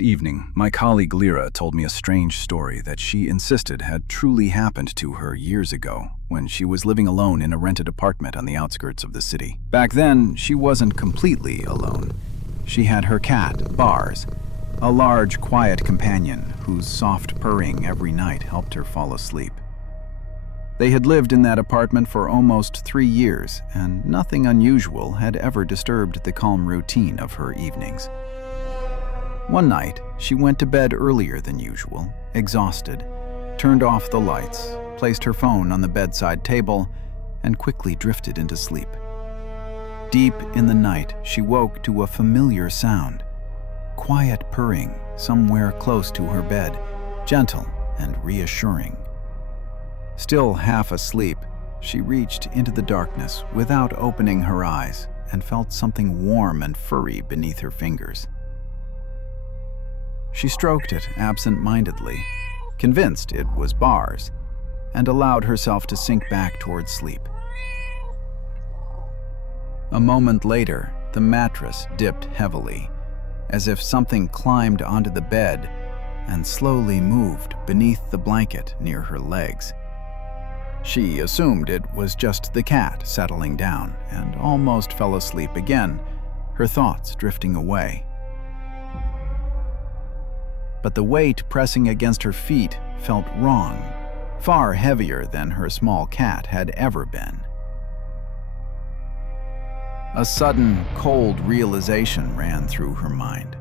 Evening, my colleague Lera told me a strange story that she insisted had truly happened to her years ago when she was living alone in a rented apartment on the outskirts of the city. Back then, she wasn't completely alone. She had her cat, Bars, a large, quiet companion whose soft purring every night helped her fall asleep. They had lived in that apartment for almost 3 years, and nothing unusual had ever disturbed the calm routine of her evenings. One night, she went to bed earlier than usual, exhausted, turned off the lights, placed her phone on the bedside table, and quickly drifted into sleep. Deep in the night, she woke to a familiar sound. Quiet purring somewhere close to her bed, gentle and reassuring. Still half asleep, she reached into the darkness without opening her eyes and felt something warm and furry beneath her fingers. She stroked it absent-mindedly, convinced it was Bars, and allowed herself to sink back towards sleep. A moment later, the mattress dipped heavily, as if something climbed onto the bed and slowly moved beneath the blanket near her legs. She assumed it was just the cat settling down and almost fell asleep again, her thoughts drifting away. But the weight pressing against her feet felt wrong, far heavier than her small cat had ever been. A sudden, cold realization ran through her mind.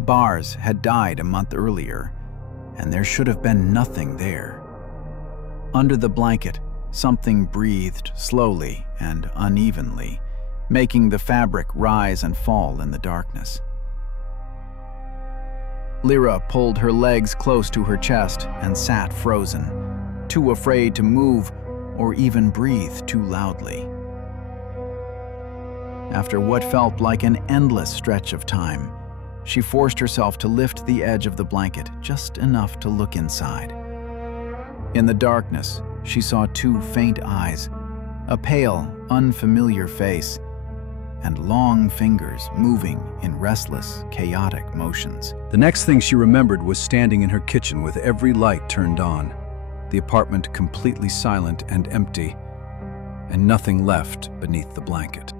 Bars had died a month earlier, and there should have been nothing there. Under the blanket, something breathed slowly and unevenly, making the fabric rise and fall in the darkness. Lera pulled her legs close to her chest and sat frozen, too afraid to move or even breathe too loudly. After what felt like an endless stretch of time, she forced herself to lift the edge of the blanket just enough to look inside. In the darkness, she saw 2 faint eyes, a pale, unfamiliar face, and long fingers moving in restless, chaotic motions. The next thing she remembered was standing in her kitchen with every light turned on, the apartment completely silent and empty, and nothing left beneath the blanket.